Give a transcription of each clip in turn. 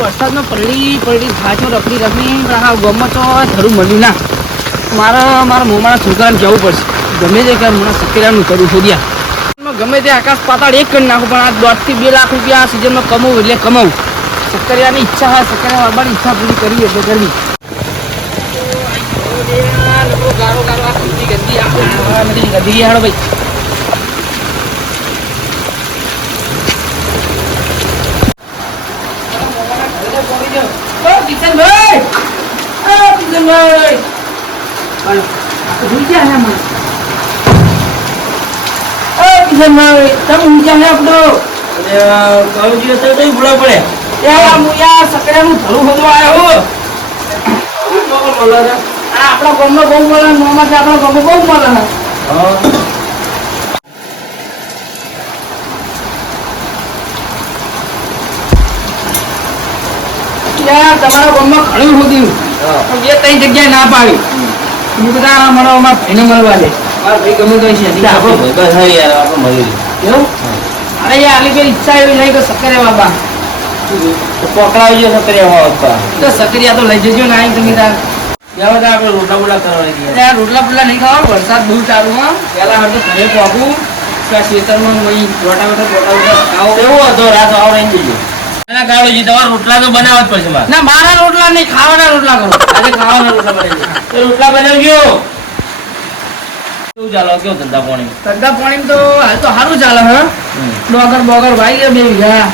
વરસાદમાં પલડી ભાજો રખડી પણ આ ગમત તો ધરું મળ્યું ના. મારા મોમાના છોકરાને કહેવું પડશે ગમે તે કે મને સકેરાનું કરું છોડ્યા ગમે તે આકાશ પાતાળ એક કરી નાખું પણ આ 1.5 થી 2 લાખ રૂપિયા આ સિઝનમાં કમાવું એટલે કમાવું. સક્કરિયાની ઈચ્છા હોય સક્કરિયા વાળવાની ઈચ્છા પૂરી કરવી એટલે કરવી. ગારો આ ગંદી હાડો ભાઈ. કિશનભાઈ કિશનભાઈ તમે ઊંચા હે આપડો કયો દિવસ તો ભૂલા પડે યાર સકરાનું ધરું બધું આવ્યો આપણા ગામમાં બહુ મળે મોમાં આપણા ગામમાં બહુ મળે તમારા ગામમાં ઘણું શોધ્યું બે 3 જગ્યાએ ના પાડી હું બધા મળો અમારા ભાઈને મળવા દે મારા ભાઈ ગમે તો છે આપણો ભાઈ બસ યાર આપણે મળી એવું અરે યાર આલી પેલી ઈચ્છા એવી નહીં કે સકરિયા બાબા પકડાવજો સકરિયા બાબા તો સકરિયા તો લઈ જજો ના તમે તાર જાવ આપણે રોટલા બોલા કરવાની યાર રોટલા બોલા નહીં ખાવા વરસાદ બહુ ચાલુ હા પેલા હર તો ઘરે પહોંચું ત્યાં ખેતરમાં મહી રોટા ખાઓ કેવો હતો રાત આવ રહી ગયો કાળુજી તમારા રોટલા તો બનાવવા જ પડશે મારે ના મારા રોટલા નહીં ખાવાના રોટલા કરો આજે ખાવાના રોટલા બનાવી તો રોટલા બનાવજો કેવું ચાલો કેવું ધંધા પાણી તો હાલ તો સારું ચાલે હ બોગર ભાઈ બે વીઘા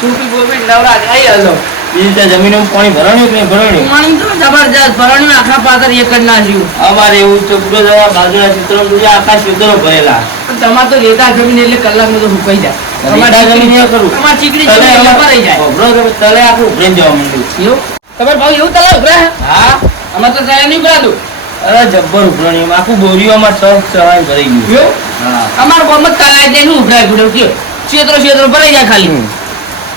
સુકી ગોબી નવરાજ આવી હાલો એ રીતે જમીનમાં પાણી ભરાણ્યું કે ભરાણ્યું પાણી તો જબરજસ્ત ભરાણ્યું આખા પાત્ર એક જ નાખ્યું અમારે એવું તો પૂરો જવા બાજુના ચિત્રો આખા ચિત્રો ભરેલા તમારે તો રેતા જમીન એટલે કલાકમાં તો સુકાઈ જાય તમારે ચીકડી તલે આખું ઉભરે જવા માંડ્યું તમારે ભાવ એવું તલાવ ઉભરે હા અમારે તો સાહેબ નહીં ઉભરાતું અરે જબ્બર ઉભરાણી આખું બોરીઓ અમારે ચવાઈ ભરાઈ ગયું હા અમારું ગામ જ તલાય જઈને ઉભરાય પડ્યું કે ક્ષેત્રો ભરાઈ જાય ખાલી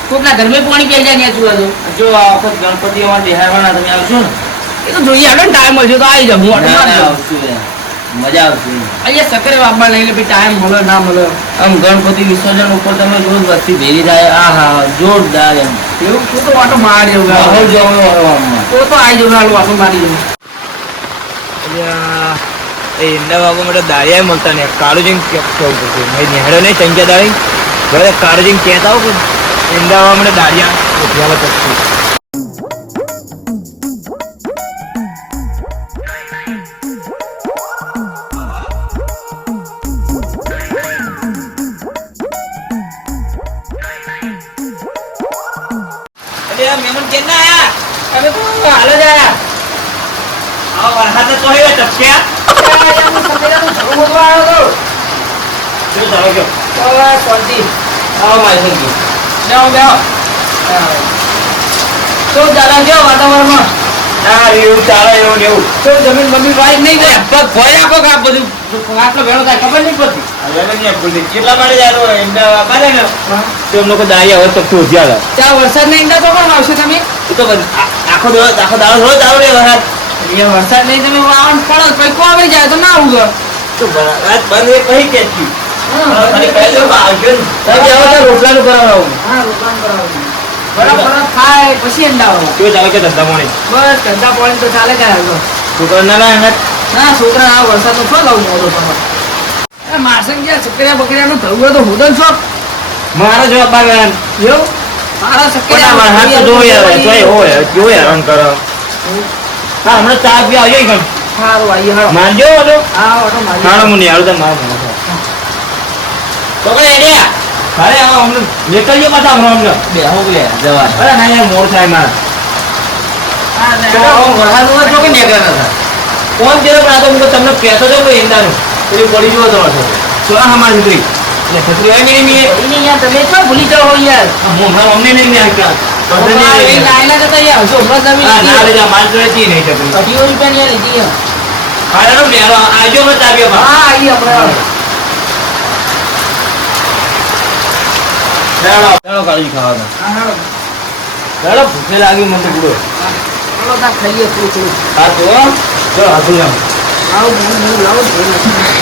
કોકના ઘરમાં પાણી પી જાય ત્યાં ચૂલા તો જો આ વખત ગણપતિ અમારે બિહારવાના તમે આવશો ને એ તો જોઈએ આપણે ટાઈમ મળશે તો આવી જાવ હું મજા આવશે અહીંયા સકરે વાપવા લઈને પછી ટાઈમ મળે ના મળે આમ ગણપતિ વિસર્જન ઉપર તમે રોજ વસ્તી ભેરી થાય આ હા જોરદાર એમ એવું તો વાટો મારી એવું તો આવી જવું વાટો મારી જવું એના બાબુ માટે દાળિયા મળતા ને કાળું જઈને કેવું પડશે નિહાળો નહીં ચંક્યા દાળી ઘરે કાળું જઈને કહેતા આવો કે એના બાબા માટે દાળિયા ઉઠ્યા ચકશું મેમન કેના આયા અમે તો હાલ જ આયા આ વરસાદ તો હે ટપક્યા આયા હું સફેદાનું ઘરું બોલવા આવ્યો તો શું ચાલો ગયો ઓય શાંતિ આવો મારી સંગી બેહો તો ચાલા ગયો વાતાવરણમાં ના એવું ચાલે એવું તો જમીન બમી વાઈ નહીં જાય બસ ભય આપો કે આ બધું આટલો ભેળો થાય ખબર નહીં પડતી હવે નહીં બોલતી કેટલા માટે જાય ઈંડા બાલે ને તો એમ લોકો દાયા હોય તો તું જ્યાં ત્યાં વરસાદના ઈંડા તો કોણ આવશે તમે એ તો આખો દાડો રોજ આવે રે વરસાદ અહીંયા વરસાદ નહીં તમે વાવણ પડો પછી કો આવી જાય તો ના ઉગો તો રાત બંધ એ કહી કે છી અને કહી દો આવજો ને તમે આવો તો રોટલાનું કરાવવાનું હા રોટલાનું કરાવવાનું બરાબર ખાય પછી ઈંડા આવો કેવું ચાલે કે ધંધા પાણી બસ ધંધા પાણી તો ચાલે કે હાલો છોકરા ના છોકરા આ વરસાદ તો શું લાવું મોડો તમારે માસંગ જ્યાં સકરિયા બકરિયાનું ધરવું તો હોદન છો મારો જવાબ બાગવાન એવું મારા સકરિયા હાથ તો હોય હેરાન કરો હા હમણાં ચા પી આવજો કણ સારું આવી હાલો માનજો ઓલો હા ઓટો મારજો હાલો મુની હાલો તો માર તો કઈ એડિયા અરે આવો હમણાં નીકળજો પાછા હમણાં બે હો લે જવા અરે ના યાર મોડ થાય મારા હા ના વરસાદ તો કે નીકળ્યા હતા કોણ જેરો પણ આ તો હું તમને કહેતો હતો કે ઈંડાનું પેલી પડી જવો તમારો તો આ અમારી દીકરી એટલે છત્રી આવી નહીં એની યાર તમે શું ભૂલી જાઓ યાર હું હમણાં અમને નહીં આપ્યા બધાને લાઈના જતા યાર જો હમણાં તમે ના લે જા માલ જોઈતી નહીં છત્રી 80 રૂપિયા ની લીધી હાલો લે આજો મત આવ્યો હા આવી હમણાં ચાલો કાળી ખાવા હા હાલો ચાલો ભૂખે લાગી મને તો પૂરો ચાલો તા ખાઈએ થોડું હા તો જો હાથું લાવ આવ હું લાવ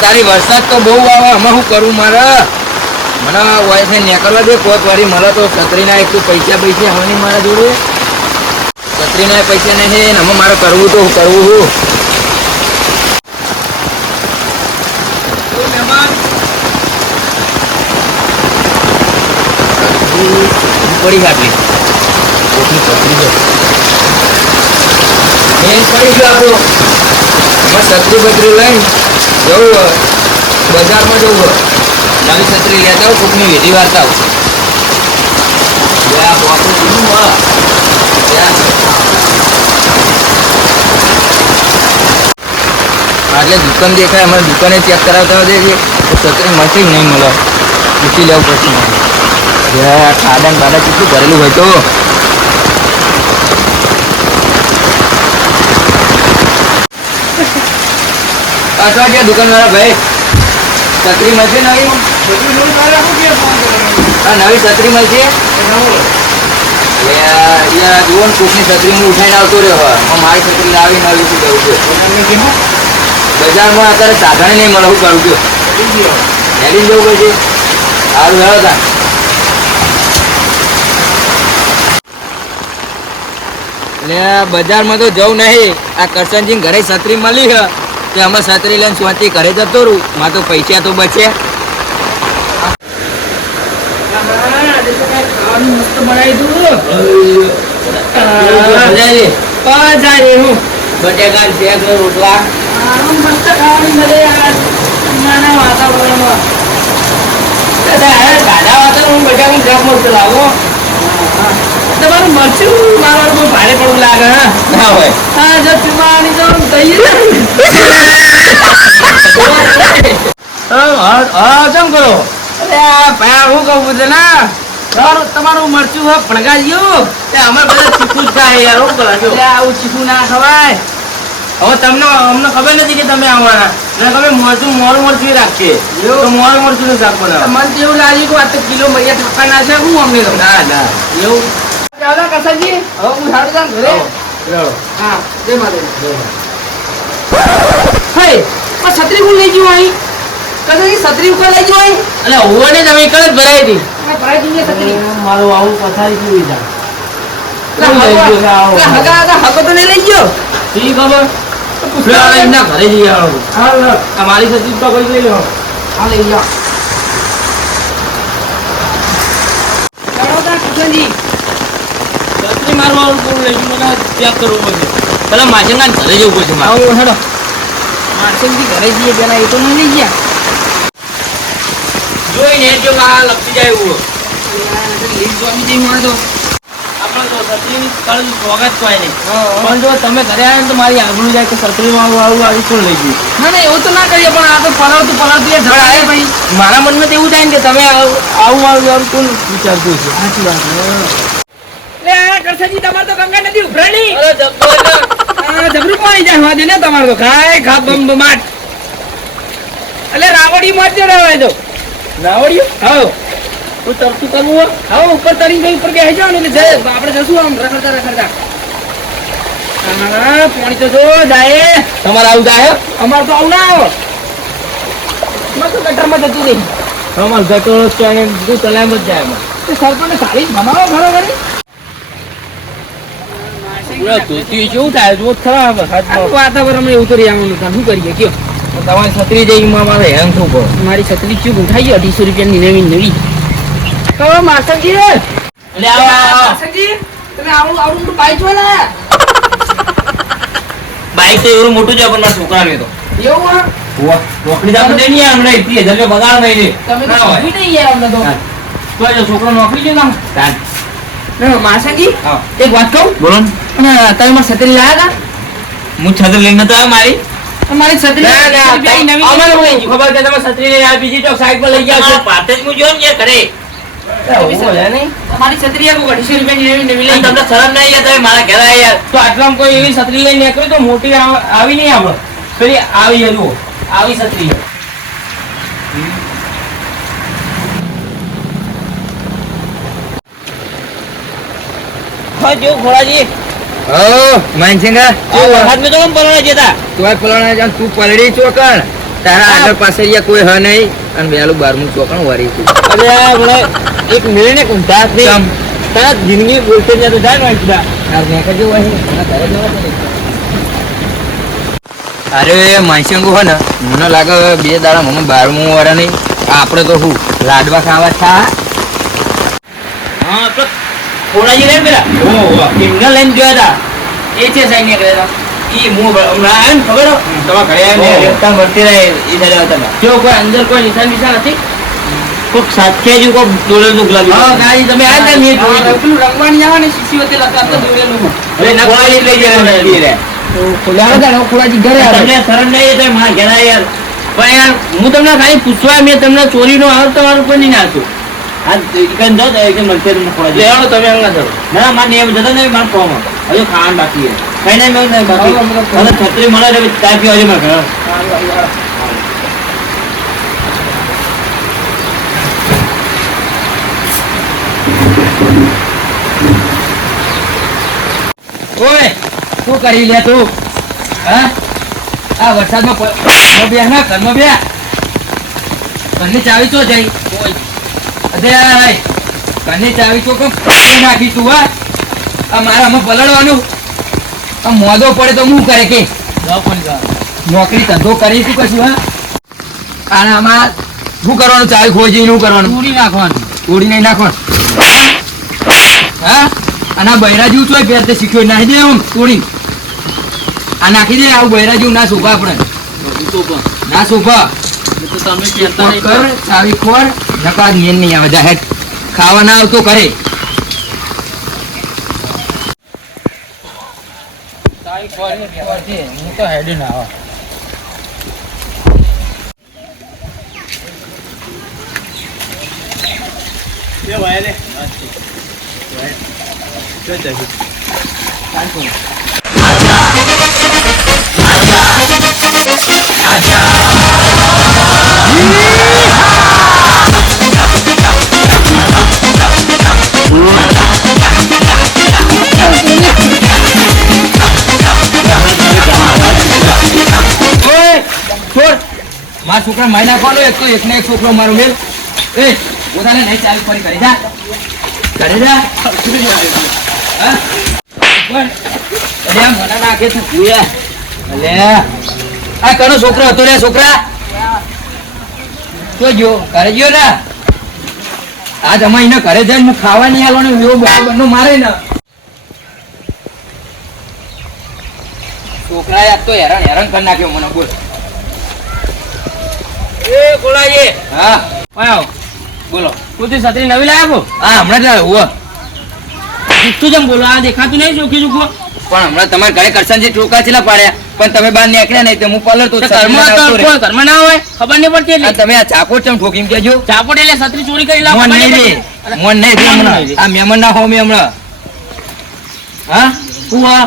તારી વરસાદ તો બહુ આવે, આમાં શું કરું મારે? મને વયસે નીકળવા દે કોક વારી. મળે તો છત્રીના એક પૈસા હવે નહીં મારા જોડે. છત્રીના પૈસા નહીં, આમાં મારે કરવું તો કરવું. પડી ખાટલી છત્રી છે એ પડી ગયો આપણો. છત્રી બત્રી લઈને જવું બજારમાં જવું. નવી છત્રી લેતા હોય કોકની વિધિ વાર્તા આવશે. એટલે દુકાન દેખાય, અમારે દુકાને ચેક કરાવતા હોય તો છત્રી મળશે નહીં મળે, પૂછી લેવું પડશે મારે. ખાડા બાડા કેટલું કરેલું હોય તો અઠવાડિયા દુકાનવાળા ભાઈ છત્રી મળશે નવી? નવી છત્રી મળશે. જુઓ ને કોકની છત્રી હું ઉઠાઈને આવતો રહ્યો. મારી છત્રી લાવી નવી શું કરું છું? બજારમાં અત્યારે સાધન નહીં મળે, હું કરું છું? હેડી જવું પડશે. સારું હેરો તા. એટલે બજારમાં તો જવું નહીં. આ કરશનજી ઘરે છત્રી મળી છે તે અમે છત્રી લઈને સ્વાતી ઘરે જતો રહું. માં તો પૈસા તો બચે. મસ્ત બનાવી દઉં. બટેકા શેક ને રોટલા મસ્ત ખાવાની મળે નાના વાતાવરણમાં. ગાડા વાતાવરણ બટેકા શેક મસ્ત લાવો. તમારું મરચું મારવાનું બહુ ભારે પડવું લાગે. ના હોય હા જો ચુમાવાની તો તૈયાર. કેમ કરો? અરે ભાઈ હું કહું છું ને તમારું મરચું હોય ફણગાવ્યું અમે બધા ચીકું જ થાય યાર. શું કરો છો? આવું ચીકું ના ખવાય. હવે તમને અમને ખબર નથી કે તમે આવવાના. તમે મરચું મોરું મરચું રાખીએ તો મોરું મરચું નું શાક બનાવો. મને તો એવું લાગ્યું કે આ તો કિલો મૈયા ઠાકા ના છે. હું અમને તો ના ના એવું ચાલો કસરજી હવે હું સારું જામ ઘરે. હા જય માતાજી. હે આ છત્રી કોણ લઈ ગયું અહીં? કસરજી છત્રી ઉપર લઈ ગયું અહીં? એટલે હોવા ને તમે એક જ ભરાઈ હતી. ભરાઈ દીધી છત્રી. મારું આવું પથારી કેવી હગા હગો તો નહીં લઈ ગયો. શી ખબર એમના ઘરે જઈ આવવાનું. મારી છત્રી તો કોઈ લઈ લો. હા લઈ જાઓ. કસરજી છત્રી મારવાનું કોણ લઈ ગયું? મને ચેક કરવું પડશે. પેલા માછીના ઘરે જવું પડશે મારે. આવો હેડો. માણસેથી ઘરે જઈએ પેલા એ તો નહીં લઈ ગયા. જોઈને જો આ લપસી જાય એવું. લીક જોવી જઈ મળે તો આપણે તો છત્રીની કળ સ્વાગત થાય નહીં. પણ જો તમે ઘરે આવ્યા ને તો મારી આબરૂ જાય કે છત્રીમાં આવું આવી કોણ લઈ ગયું? ના ના એવું તો ના કરીએ પણ આ તો પલાળતું એ જણાય ભાઈ. મારા મનમાં તો એવું થાય ને કે તમે આવું કોણ વિચારતું છે? સાચી વાત. લે આ કરસજી તમાર તો ગંગા નદી ઉભરાણી. અરે જબ્બો જબરું પાણી જાય હોવા દે ને તમાર તો ખાય ખા બમ બમાટ. એટલે રાવડી મારજો રહેવાય તો. નાવડિયો હાઉ તો તરતું કરવું હોય. હાઉ ઉપર તરી ગઈ ઉપર બેસી જાવ ને એટલે આપણે જશું આમ રખડતા રખડતા. હા પાણી તો જો જાય. તમારે આવું જાય? અમાર તો આવું ના આવે. અમાર તો ગટરમાં જતું નહીં. અમારે ગટોળો ચાને બધું તલામ જ જાય એમાં. સરપંચ સારી ભમાવો ઘણો ઘણી. ધોતી કેવું થાય જો ખરા વાતાવરણ એવું તો રહેવાનું શું કરીએ કયો? તમારી છત્રી જઈ મારે હેરાન થવું પડે. મારી છત્રી ચૂક ઉઠાઈ ગયો 250 રૂપિયાની નવી. કહો માસકજી એટલે માસકજી તમે આવું આવું તો બાઈક માં લાયા. બાઈક તો એવું મોટું છે પણ મારા છોકરાને તો એવું હા નોકરી આપણે દે નહીં અમને 20000 પગાર નહીં. તમે તો સમજી નહીં યાર અમને તો છોકરો નોકરી છે ને માસકજી હા એક વાત કહું. બોલો ને. અને તમે મારી છત્રી લાયા હું છત્રી લઈને તો મારી હતા મારી છત્રી નવી ખબર છે તમે છત્રી લઈને આ બીજી તો સાઈડ પર લઈ ગયા છો. પાતે જ હું જોઉં ને ઘરે તમારી છત્રી 250 રૂપિયાની નવી લઈ તમને શરમ નહીં યાર? તમે મારા ઘરે આવ્યા યાર તો આટલામાં કોઈ એવી છત્રી લઈને નીકળ્યું તો મોટી આવી નહીં આપણે પેલી આવી જુઓ આવી છત્રી જો ઘોડાજી. માનસિંગા વખત મેં તો પલણા જતા તું પલણા જા તું પલડી ચોકણ તારા આગળ પાસે અહીંયા કોઈ હ નહીં અને વહેલું 12મું ચોકણ વરી તું. અરે હમણે એક મિનિટ ને કુંતા ચમ. તારા જિંદગી બોલતે ત્યાં તો જાય ને એકદા તાર મેં જેવું હોય મને ઘરે જવા દે. અરે માનસિંગુ હે ને મને લાગે 2 દાડા મને 12મું વરે નહીં આપણે તો શું લાડવા ખાવા થા. હા તો થોડા જી રે પેલા એમને લઈને જોયા હતા એ છે સાઈડ ને કરેલા ઈ મો હમણાં આવ્યો ને ખબર હો તમારા ઘરે આવ્યો ને રસ્તા મળતી રહે ઈ સાઈડ આવતા જો કોઈ અંદર કોઈ નિશાન નથી કોક સાથે જ કોક દોડેલું ગુલાબી હા ગાડી તમે આ ને મેં જોયું પેલું રંગવાણી જવા ને સીસી વચ્ચે લગતા તો દોડેલું અરે નકવાળી લઈ જવા રે ખોલાવા દા ખોલાજી ઘરે આવે તમને શરમ નહીં તો માં ઘેરા યાર પણ યાર હું તમને ખાલી પૂછવા મેં તમને ચોરીનો આરોપ તમારું કોઈ નહીં નાખ્યો આ દુકાન દો એકદમ મળશે તમને ખોલા લેવાનો તમે અંગા કરો ના માર નિયમ જતો નહીં માર ફોર્મ હજુ ખાવાનું બાકી છે કઈ નહીં મેં નહીં બાકી મને છત્રી મળે રે ચા પીવા હજુ માર ઘર ઓય શું કરી લે તું હા આ વરસાદમાં બે ના ઘરમાં બે ઘરની ચાવી તો જઈ અરે ઘરની ચાવી તો નાખી તું હા આ મારા આમાં પલળવાનું આ મોદો પડે તો હું કરે કે નોકરી ધંધો કરી શું કશું હા અને આમાં શું કરવાનું ચાવી ખોજી શું કરવાનું પૂરી નાખવાનું તોડી નહીં નાખવાનું હા અને આ બૈરા જેવું તો પહેરતે શીખ્યો નાખી દે આમ તોડી આ નાખી દે આવું બૈરા જેવું ના શોભા આપણે ના શોભા તો તમે કહેતા નહીં કર ચાવી ખોર નકા નિયન નહીં આવે જાહેર ખાવા ના આવતો કરે હું તો હેડી ના આવા ये वायर है क्या चाहिए મારા છોકરા મારી નાખવાનો એક તો એક ને એક છોકરો મારો મેલ એ પોતાને નહીં ચાવી ફરી કરી જા હા પણ અરે આ મને નાખે તું ભૂયા અલે આ કનો છોકરો હતો રે છોકરા તો ગયો ઘરે ગયો ને આજ અમારે એને ઘરે જઈને હું ખાવા નહીં આવવાનું એવો બરાબરનો મારે ને છોકરાએ આજ તો હેરાન હેરાન કરી નાખ્યો મને બોલ એ ગોલાજી હા આવો બોલો તું છત્રી નવી લાવ્યો હા હમણાં જ આવ્યો તું જેમ બોલો આ દેખાતું નહીં ચોખ્ખી ચોખ્ખું પણ હમણાં તમારા ઘરે કરશન જે ટોકા ચેલા પાડ્યા પણ તમે બહાર નીકળ્યા નહીં તો હું પલર તો ઘરમાં ના હોય ખબર નહીં પડતી એટલે તમે આ ચાકોટ ચમ ઠોકીને કેજો ચાપોટ એટલે છત્રી ચોરી કરી લાવો મોન નહીં રે મોન નહીં રે હમણાં આ મહેમાન ના હો મે હમણાં હા તું આ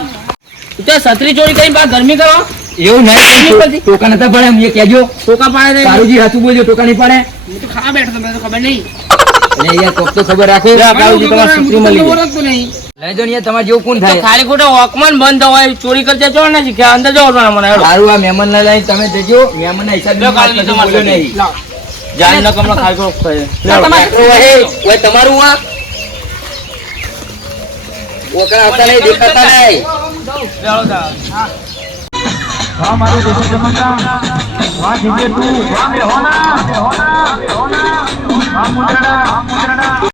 તું છત્રી ચોરી કરી બા ગરમી કરો એવું નહીં ટોકા નતા પડે એમ કેજો ટોકા પાડે કારુજી હાથું બોલ્યો ટોકા નહીં પડે હું તો ખાવા બેઠો તમને તો ખબર નહીં અને યાર કોક તો ખબર રાખો કારુજી તમારે છત્રી મળી ગઈ ઓળખતું નહીં લઈ જો ને તમારે જેવું કોણ તો થાય ખાલી ખોટો વોકમાન બંધ હોય ચોરી કરતા જો ને શીખ્યા અંદર જાવ મને સારું આ મહેમાન ને લઈને તમે જજો મહેમાન ના હિસાબે બોલ્યો નહીં જાન ન કમનો ખાલી ખોટો તમારું આ ઓકરા આવતા નહીં દેખાતા નહીં हाँ मारो देशो जमंगा वहाँ जीते तू वहाँ में होना हाँ मुद्रणा